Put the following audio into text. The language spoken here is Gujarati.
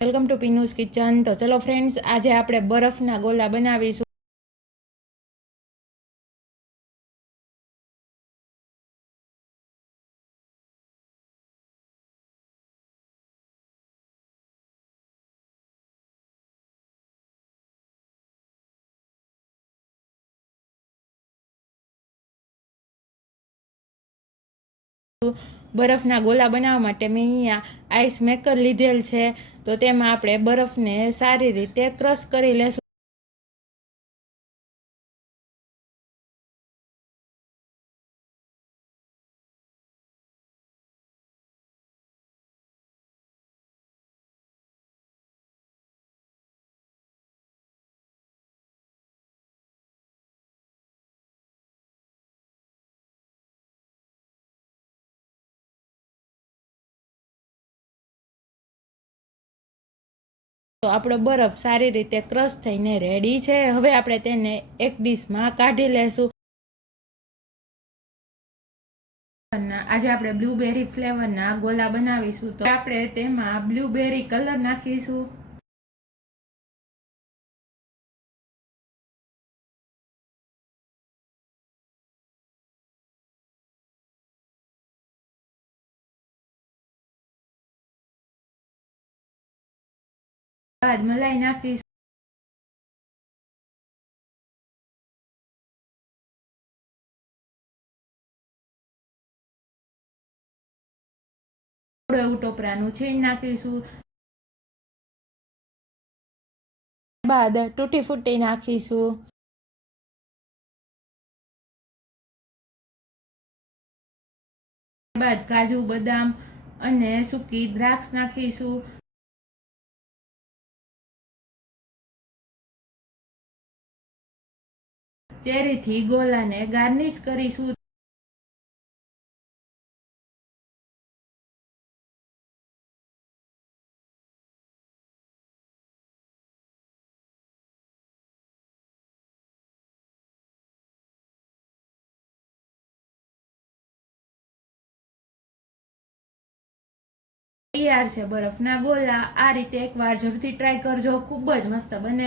Welcome to પીનુસ kitchen. તો ચલો ફ્રેન્ડ્સ આજે આપણે બરફના ગોલા બનાવીશું. બરફના ગોલા બનાવવા માટે મેં અહીંયા આઈસ મેકર લીધેલ છે. તો તેમાં આપણે બરફને સારી રીતે ક્રશ કરી લેશું. તો આપણો બરફ સારી રીતે ક્રશ થઈને રેડી છે. હવે આપણે તેને એક ડીશમાં કાઢી લેશું. આજે આપણે બ્લુબેરી ફ્લેવરના ગોલા બનાવીશું. તો આપણે તેમાં બ્લુબેરી કલર નાખીશું. બાદ મલાઈ નાખીશું એવું ટોપરાનું છીણ નાખીશું. બાદ તૂટી ફૂટી નાખીશું. બાદ કાજુ, બદામ અને સૂકી દ્રાક્ષ નાખીશું. ચેરીથી ગોલાને ગાર્નિશ કરીશું. તૈયાર છે બરફના ગોલા. આ રીતે એકવાર ઝડપથી ટ્રાય કરજો. ખૂબ જ મસ્ત બને